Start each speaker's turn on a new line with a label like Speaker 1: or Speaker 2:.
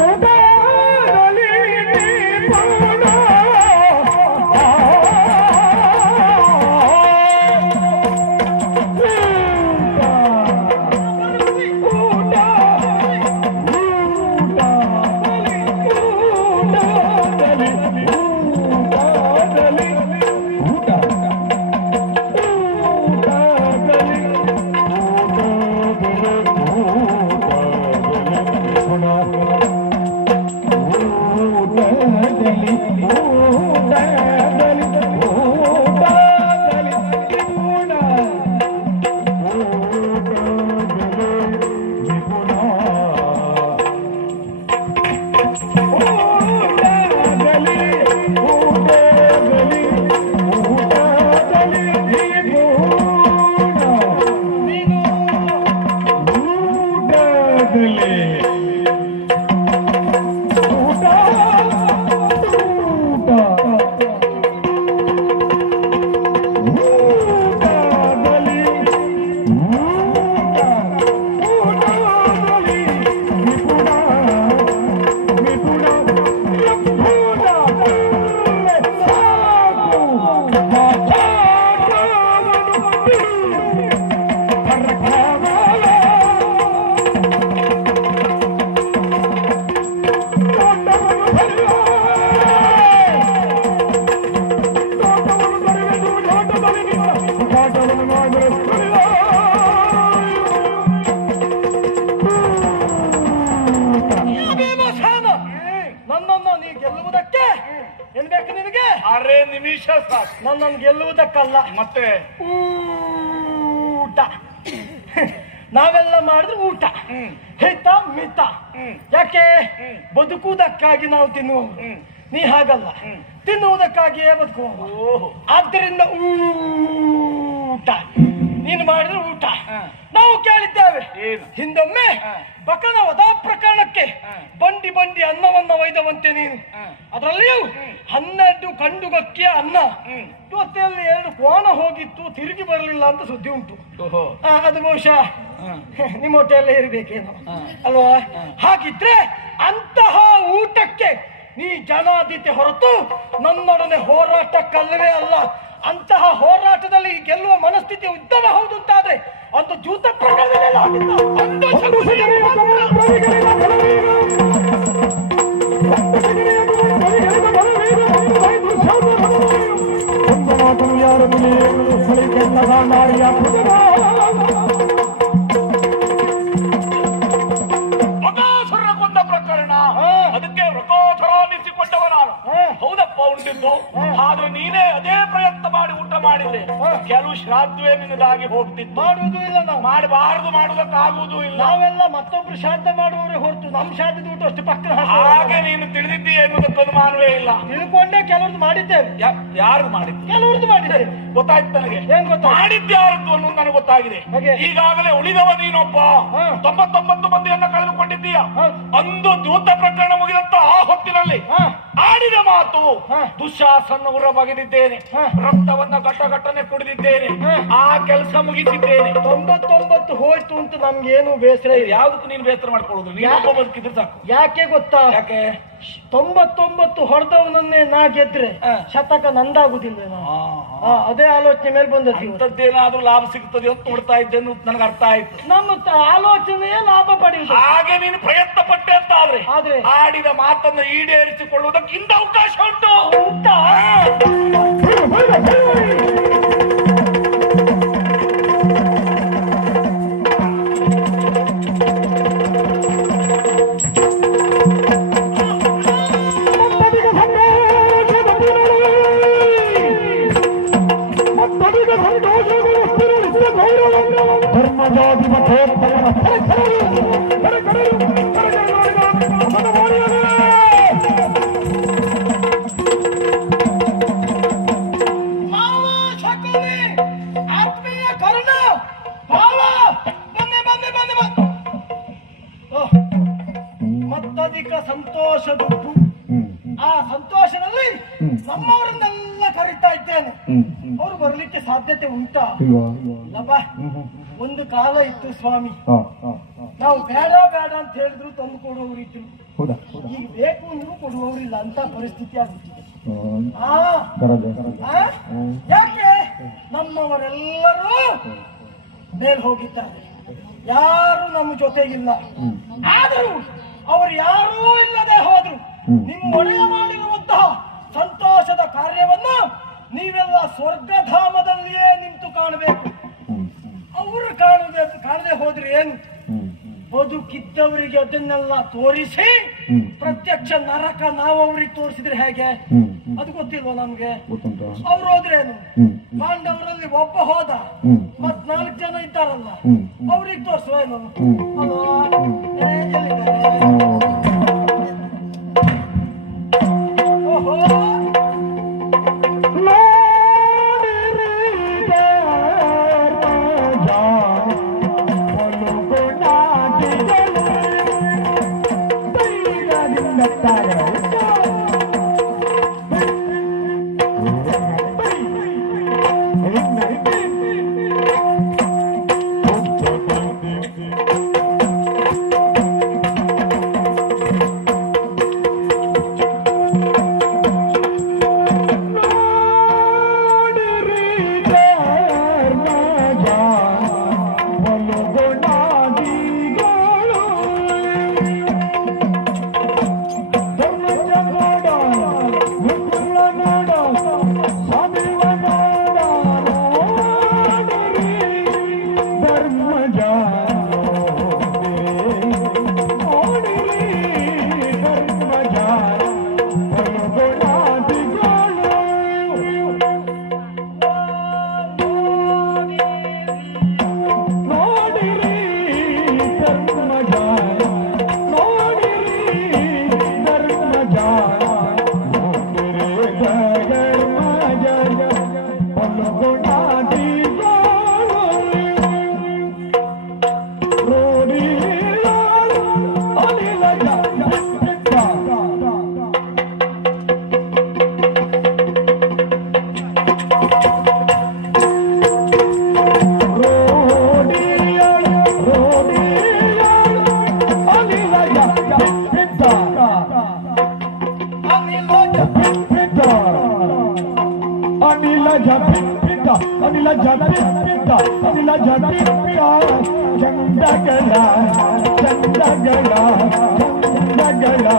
Speaker 1: 拜
Speaker 2: 拜。नहीं ಸಾಕು
Speaker 1: ನನ್ನನ್ನು ಗೆಲ್ಲುವುದಕ್ಕಲ್ಲ
Speaker 2: ಮತ್ತೆ
Speaker 1: ಊಟ. ನಾವೆಲ್ಲ ಮಾಡಿದ್ರೆ ಊಟ. ಹಿತ ಮಿತ. ಯಾಕೆ. ಬದುಕುವುದಕ್ಕಾಗಿ ನಾವು ತಿನ್ನುವ ನೀ ಹಾಗಲ್ಲ. ತಿನ್ನುವುದಕ್ಕಾಗಿಯೇ ಬದುಕುವ ಆದ್ದರಿಂದ ಊಟ. ನೀನು ಮಾಡಿದ್ರೆ ಊಟ. ಕೇಳಿದ್ದೇವೆ? ಹಿಂದೊಮ್ಮೆ ಬಕನ ವಧಾ ಪ್ರಕರಣಕ್ಕೆ ಬಂಡಿ ಬಂಡಿ ಅನ್ನವನ್ನ ಒಯ್ದವಂತೆ ನೀನು. ಅದರಲ್ಲಿಯೂ ಹನ್ನೆರಡು ಕಂಡುಗಕ್ಕಿಯ ಅನ್ನ. ಜೊತೆಯಲ್ಲಿ ಎರಡು ಕೋಣ ಹೋಗಿತ್ತು ತಿರುಗಿ ಬರಲಿಲ್ಲ ಅಂತ ಸುದ್ದಿ ಉಂಟು. ಅದು ಬಹುಶಃ ನಿಮ್ಮ ಹೊಟ್ಟೆಯಲ್ಲೇ ಇರಬೇಕೇನೋ. ಅಲ್ವಾ? ಹಾಗಿದ್ರೆ ಅಂತಹ ಊಟಕ್ಕೆ ನೀ ಜನಾದಿತೆ ಹೊರತು ನನ್ನೊಡನೆ ಹೋರಾಟಕ್ಕಲ್ಲವೇ ಅಲ್ಲ. ಅಂತಹ ಹೋರಾಟದಲ್ಲಿ ಗೆಲ್ಲುವ ಮನಸ್ಥಿತಿ ಉದ್ದವ ಹೌದು ಅಂತಾದ್ರೆ ಒಂದು ಜೂತ ಪ್ರಕರಣದಲ್ಲಿ ಆಗಿದ್ದ ಒಂದು
Speaker 2: ಮಗಾಸುರ ಕೊಂದ ಪ್ರಕರಣ. ಅದಕ್ಕೆ ವೃಕೋಧರ ಅನ್ನಿಸಿಕೊಂಡವ ನಾನು ಹೌದಪ್ಪ ಉಂಟಿದ್ದು. ಆದ್ರೆ ನೀನೇ ಅದೇ ಪ್ರಯತ್ನ ಮಾಡಿ ಊಟ ಮಾಡಿದ್ರೆ. ಕೆಲವು ಶ್ರಾದ್ದವೇ ನಿನ್ನದಾಗಿ ಹೋಗ್ತಿತ್ತು.
Speaker 1: ಮಾಡುವುದು ಇಲ್ಲ ನಾವು.
Speaker 2: ಮಾಡಬಾರದು ಮಾಡುವುದಕ್ಕಾಗುವುದು ಇಲ್ಲ.
Speaker 1: ನಾವೆಲ್ಲ ಮತ್ತೊಬ್ರು ಶ್ರಾದ್ದ ಮಾಡುವವರೇ ಹೊರತು ನಮ್ಮ ಶ್ರಾದ್ದದ ಊಟ ಅಷ್ಟು ಪಕ್ಕ
Speaker 2: ಹಾಗೆ ನೀನು ತಿಳಿದಿದ್ದೀ ಎನ್ನುವುದಕ್ಕೊಂದು ಮಾನವೇ ಇಲ್ಲ.
Speaker 1: ತಿಳ್ಕೊಂಡೇ ಕೆಲವ್ರದ್ದು ಮಾಡಿದ್ದೇವೆ.
Speaker 2: ಯಾರು ಮಾಡಿದ್ದು?
Speaker 1: ಕೆಲವ್ರದ್ದು ಮಾಡಿದ್ದೇವೆ.
Speaker 2: ಗೊತ್ತಾಯ್ತು ನನಗೆ.
Speaker 1: ಏನ್ ಗೊತ್ತಾ
Speaker 2: ಮಾಡಿದ್ಯಾರದ್ದು ಅನ್ನೋದು ನನಗೆ ಗೊತ್ತಾಗಿದೆ? ಈಗಾಗಲೇ ಉಳಿದವ ನೀನೊಬ್ಬ. ತೊಂಬತ್ತೊಂಬತ್ತು ಮಂದಿಯನ್ನ ಕಳೆದುಕೊಂಡಿದ್ದೀಯ. ಅಂದು ದೂತ ಪ್ರಕರಣ ಮುಗಿದಂತ ಆ. ಆಡಿದ ಮಾತು ಉರ ಬಗೆದಿದ್ದೇನೆ.
Speaker 1: ಹಾ.
Speaker 2: ರಕ್ತವನ್ನ ಘಟ ಘಟನೆ ಕುಡಿದಿದ್ದೇನೆ ಆ ಕೆಲಸ ಮುಗಿಸಿದ್ದೇನೆ.
Speaker 1: ತೊಂಬತ್ತೊಂಬತ್ತು ಹೋಯ್ತು ಅಂತ ನಮ್ಗೇನು ಬೇಸರ
Speaker 2: ಯಾವ್ದಕ್ಕೂ ನೀನು ಬೇಸರ ಮಾಡ್ಕೊಳ್ಳೋದು ನೀನೊಬ್ಬ ಬದುಕಿದ್ರೆ ಸಾಕು.
Speaker 1: ಯಾಕೆ ಗೊತ್ತಾ?
Speaker 2: ಯಾಕೆ?
Speaker 1: ತೊಂಬತ್ತೊಂಬತ್ತು ಹೊಡೆದವನನ್ನೇ ನಾ ಗೆದ್ರೆ. ಶತಕ ನಂದಾಗುದಿಲ್ಲ ಅದೇ ಆಲೋಚನೆ ಮೇಲೆ ಬಂದದ್ದು ಇವತ್ತು.
Speaker 2: ಲಾಭ ಸಿಗ್ತದೆ ಅಂತ ನೋಡ್ತಾ ಇದ್ದೆ ನನಗೆ ಅರ್ಥ ಆಯ್ತು.
Speaker 1: ನಮ್ಮ ಆಲೋಚನೆಯೇ ಲಾಭ ಪಡೆಯುದು
Speaker 2: ಹಾಗೆ ನೀನು ಪ್ರಯತ್ನ ಪಟ್ಟೆ ಅಂತ ಆದ್ರೆ?
Speaker 1: ಆದ್ರೆ?
Speaker 2: ಆಡಿದ ಮಾತನ್ನು ಈಡೇರಿಸಿಕೊಳ್ಳುವುದಕ್ಕೆ ಇಂದ ಅವಕಾಶ ಉಂಟು.
Speaker 1: ಉಂಟಾ? ಮತ್ತಧಿಕ ಸಂತೋಷದುಂಟು. ಆ ಸಂತೋಷದಲ್ಲಿ ನಮ್ಮವರನ್ನೆಲ್ಲ ಕರೀತಾ ಇದ್ದೇನೆ. ಅವರು ಬರ್ಲಿಕ್ಕೆ ಸಾಧ್ಯತೆ ಉಂಟಾ? ಒಂದು ಕಾಲ ಇತ್ತು ಸ್ವಾಮಿ. ನಾವು ಬೇಡ ಬೇಡ ಅಂತ ಹೇಳಿದ್ರು ತಂದು ಕೊಡುವವರು ಇದ್ರು. ಈಗ ಬೇಕು ಅಂದ್ರೂ ಕೊಡುವವರಿಲ್ಲ ಅಂತ ಪರಿಸ್ಥಿತಿ ಆಗುತ್ತಿದೆ ಯಾಕೆ? ನಮ್ಮವರೆಲ್ಲರೂ ಮೇಲ್ ಹೋಗಿದ್ದಾರೆ. ಯಾರು ನಮ್ಮ ಜೊತೆಗಿಲ್ಲ. ಆದರೂ ಅವರು ಯಾರೂ ಇಲ್ಲದೆ ಹೋದ್ರು. ಒಡೆಯ ಮಾಡಿರುವಂತಹ ಸಂತೋಷದ ಕಾರ್ಯವನ್ನು ನೀವೆಲ್ಲ ಸ್ವರ್ಗಧಾಮದಲ್ಲಿಯೇ ನಿಂತು ಕಾಣಬೇಕು. ಅವರು ಕಾಣದೆ ಕಾಣದೆ ಹೋದ್ರೆ ಏನು. ಬದುಕಿದ್ದವರಿಗೆ ಅದನ್ನೆಲ್ಲ ತೋರಿಸಿ. ಪ್ರತ್ಯಕ್ಷ ನರಕ ನಾವು ಅವ್ರಿಗೆ ತೋರಿಸಿದ್ರೆ ಹೇಗೆ. ಅದು ಗೊತ್ತಿಲ್ವಾ ನಮ್ಗೆ? ಅವ್ರು ಹೋದ್ರೇನು. ಪಾಂಡವರಲ್ಲಿ ಒಬ್ಬ ಹೋದ. ಮತ್ ನಾಲ್ಕು ಜನ ಇದ್ದಾರಲ್ಲ. ಅವ್ರಿಗೆ ತೋರಿಸುವೇನು
Speaker 2: ಹ್ಮ್. body. ಚಂದಗಳ ಚಂದಗಳ ಚಂದಗಳ